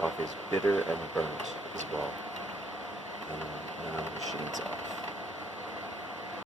Coffee is bitter and burnt as well. And now the machine's off.